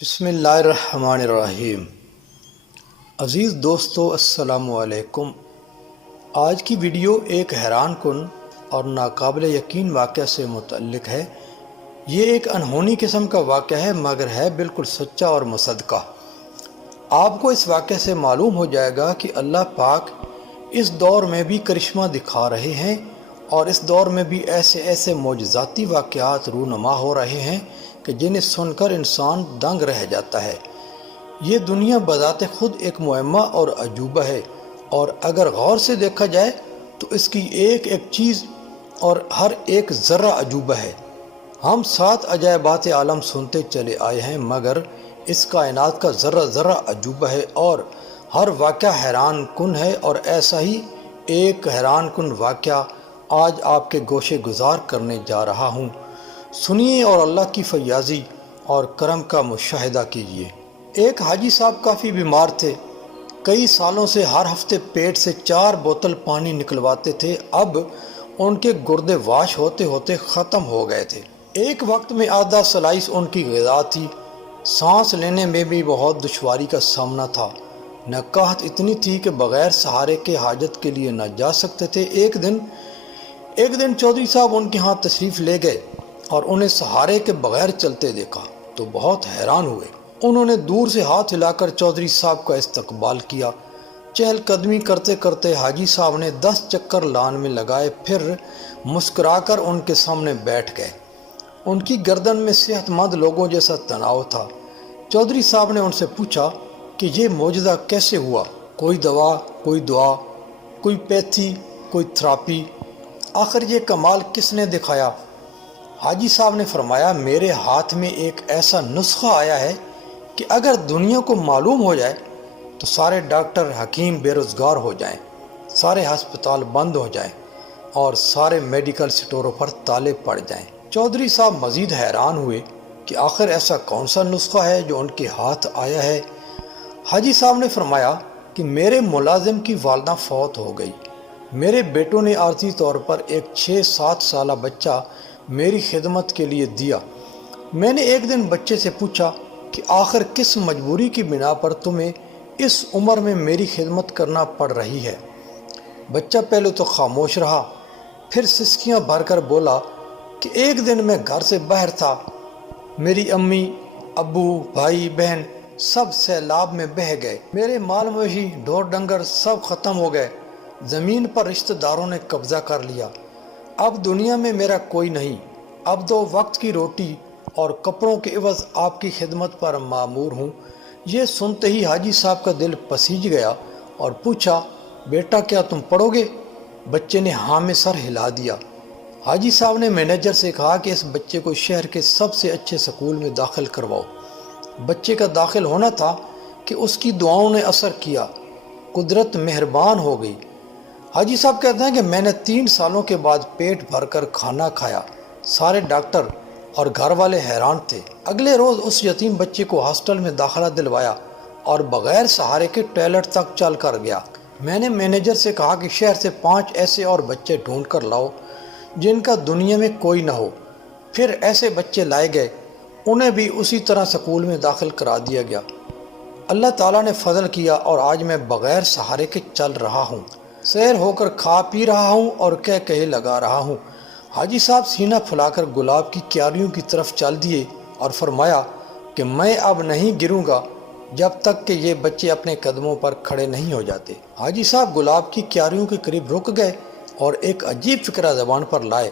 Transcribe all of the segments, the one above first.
بسم اللہ الرحمن الرحیم۔ عزیز دوستو، السلام علیکم۔ آج کی ویڈیو ایک حیران کن اور ناقابل یقین واقعہ سے متعلق ہے۔ یہ ایک انہونی قسم کا واقعہ ہے مگر ہے بالکل سچا اور مصدقہ۔ آپ کو اس واقعے سے معلوم ہو جائے گا کہ اللہ پاک اس دور میں بھی کرشمہ دکھا رہے ہیں اور اس دور میں بھی ایسے ایسے معجزاتی واقعات رونما ہو رہے ہیں کہ جنہیں سن کر انسان دنگ رہ جاتا ہے۔ یہ دنیا بذات خود ایک معمہ اور عجوبہ ہے، اور اگر غور سے دیکھا جائے تو اس کی ایک ایک چیز اور ہر ایک ذرہ عجوبہ ہے۔ ہم 7 عجائبات عالم سنتے چلے آئے ہیں مگر اس کائنات کا ذرہ ذرہ عجوبہ ہے اور ہر واقعہ حیران کن ہے، اور ایسا ہی ایک حیران کن واقعہ آج آپ کے گوشے گزار کرنے جا رہا ہوں۔ سنیے اور اللہ کی فیاضی اور کرم کا مشاہدہ کیجیے۔ ایک حاجی صاحب کافی بیمار تھے۔ کئی سالوں سے ہر ہفتے پیٹ سے 4 بوتل پانی نکلواتے تھے۔ اب ان کے گردے واش ہوتے ہوتے ختم ہو گئے تھے۔ ایک وقت میں آدھا سلائس ان کی غذا تھی۔ سانس لینے میں بھی بہت دشواری کا سامنا تھا۔ نکاہت اتنی تھی کہ بغیر سہارے کے حاجت کے لیے نہ جا سکتے تھے۔ ایک دن چودھری صاحب ان کے ہاں تشریف لے گئے اور انہیں سہارے کے بغیر چلتے دیکھا تو بہت حیران ہوئے۔ انہوں نے دور سے ہاتھ ہلا کر چودھری صاحب کا استقبال کیا۔ چہل قدمی کرتے کرتے حاجی صاحب نے 10 چکر لان میں لگائے، پھر مسکرا کر ان کے سامنے بیٹھ گئے۔ ان کی گردن میں صحت مند لوگوں جیسا تناؤ تھا۔ چودھری صاحب نے ان سے پوچھا کہ یہ معجزہ کیسے ہوا؟ کوئی دوا، کوئی دعا، کوئی پیتھی، کوئی تھراپی، آخر یہ کمال کس نے دکھایا؟ حاجی صاحب نے فرمایا، میرے ہاتھ میں ایک ایسا نسخہ آیا ہے کہ اگر دنیا کو معلوم ہو جائے تو سارے ڈاکٹر حکیم بے روزگار ہو جائیں، سارے ہسپتال بند ہو جائیں اور سارے میڈیکل سٹوروں پر تالے پڑ جائیں۔ چودھری صاحب مزید حیران ہوئے کہ آخر ایسا کون سا نسخہ ہے جو ان کے ہاتھ آیا ہے؟ حاجی صاحب نے فرمایا کہ میرے ملازم کی والدہ فوت ہو گئی۔ میرے بیٹوں نے عارضی طور پر ایک 6-7 سالہ بچہ میری خدمت کے لیے دیا۔ میں نے ایک دن بچے سے پوچھا کہ آخر کس مجبوری کی بنا پر تمہیں اس عمر میں میری خدمت کرنا پڑ رہی ہے؟ بچہ پہلے تو خاموش رہا، پھر سسکیاں بھر کر بولا کہ ایک دن میں گھر سے باہر تھا، میری امی، ابو، بھائی، بہن سب سیلاب میں بہہ گئے، میرے مال مویشی ڈھور ڈنگر سب ختم ہو گئے، زمین پر رشتہ داروں نے قبضہ کر لیا، اب دنیا میں میرا کوئی نہیں، اب 2 وقت کی روٹی اور کپڑوں کے عوض آپ کی خدمت پر مامور ہوں۔ یہ سنتے ہی حاجی صاحب کا دل پسیج گیا اور پوچھا، بیٹا کیا تم پڑھو گے؟ بچے نے ہاں میں سر ہلا دیا۔ حاجی صاحب نے مینیجر سے کہا کہ اس بچے کو شہر کے سب سے اچھے سکول میں داخل کرواؤ۔ بچے کا داخل ہونا تھا کہ اس کی دعاؤں نے اثر کیا، قدرت مہربان ہو گئی۔ حاجی صاحب کہتے ہیں کہ میں نے 3 سالوں کے بعد پیٹ بھر کر کھانا کھایا۔ سارے ڈاکٹر اور گھر والے حیران تھے۔ اگلے روز اس یتیم بچے کو ہاسٹل میں داخلہ دلوایا اور بغیر سہارے کے ٹوائلٹ تک چل کر گیا۔ میں نے مینیجر سے کہا کہ شہر سے 5 ایسے اور بچے ڈھونڈ کر لاؤ جن کا دنیا میں کوئی نہ ہو۔ پھر ایسے بچے لائے گئے، انہیں بھی اسی طرح سکول میں داخل کرا دیا گیا۔ اللہ تعالیٰ نے فضل کیا اور آج میں بغیر سہارے کے چل رہا ہوں، سیر ہو کر کھا پی رہا ہوں اور کہے لگا رہا ہوں۔ حاجی صاحب سینہ پھلا کر گلاب کی کیاریوں کی طرف چل دیے اور فرمایا کہ میں اب نہیں گروں گا جب تک کہ یہ بچے اپنے قدموں پر کھڑے نہیں ہو جاتے۔ حاجی صاحب گلاب کی کیاریوں کے قریب رک گئے اور ایک عجیب فکرہ زبان پر لائے۔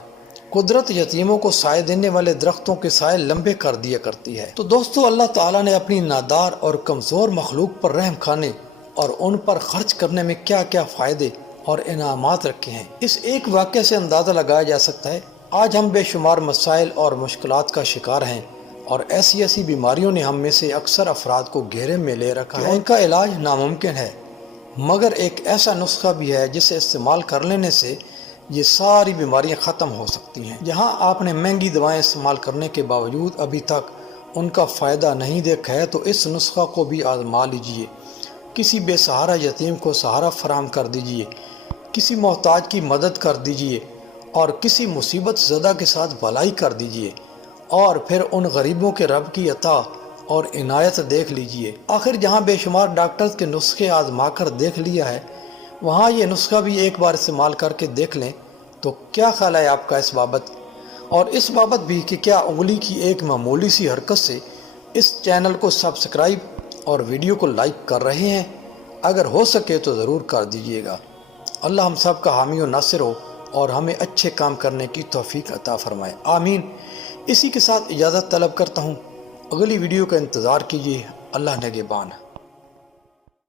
قدرت یتیموں کو سائے دینے والے درختوں کے سائے لمبے کر دیا کرتی ہے۔ تو دوستو، اللہ تعالیٰ نے اپنی نادار اور کمزور مخلوق پر رحم کھانے اور ان پر خرچ کرنے میں کیا کیا فائدے اور انعامات رکھے ہیں، اس ایک واقعے سے اندازہ لگایا جا سکتا ہے۔ آج ہم بے شمار مسائل اور مشکلات کا شکار ہیں اور ایسی بیماریوں نے ہم میں سے اکثر افراد کو گھیرے میں لے رکھا ہے۔ ان کا علاج ناممکن ہے، مگر ایک ایسا نسخہ بھی ہے جسے استعمال کر لینے سے یہ ساری بیماریاں ختم ہو سکتی ہیں۔ جہاں آپ نے مہنگی دوائیں استعمال کرنے کے باوجود ابھی تک ان کا فائدہ نہیں دیکھا ہے تو اس نسخہ کو بھی آزما لیجئے۔ کسی بے سہارا یتیم کو سہارا فراہم کر دیجئے، کسی محتاج کی مدد کر دیجئے اور کسی مصیبت زدہ کے ساتھ بھلائی کر دیجئے، اور پھر ان غریبوں کے رب کی عطا اور عنایت سے دیکھ لیجئے۔ آخر جہاں بے شمار ڈاکٹرز کے نسخے آزما کر دیکھ لیا ہے، وہاں یہ نسخہ بھی ایک بار استعمال کر کے دیکھ لیں تو کیا خیال ہے آپ کا اس بابت؟ اور اس بابت بھی کہ کیا انگلی کی ایک معمولی سی حرکت سے اس چینل کو سبسکرائب اور ویڈیو کو لائک کر رہے ہیں؟ اگر ہو سکے تو ضرور کر دیجئے گا۔ اللہ ہم سب کا حامی و ناصر ہو اور ہمیں اچھے کام کرنے کی توفیق عطا فرمائے، آمین۔ اسی کے ساتھ اجازت طلب کرتا ہوں، اگلی ویڈیو کا انتظار کیجیے۔ اللہ نگہبان۔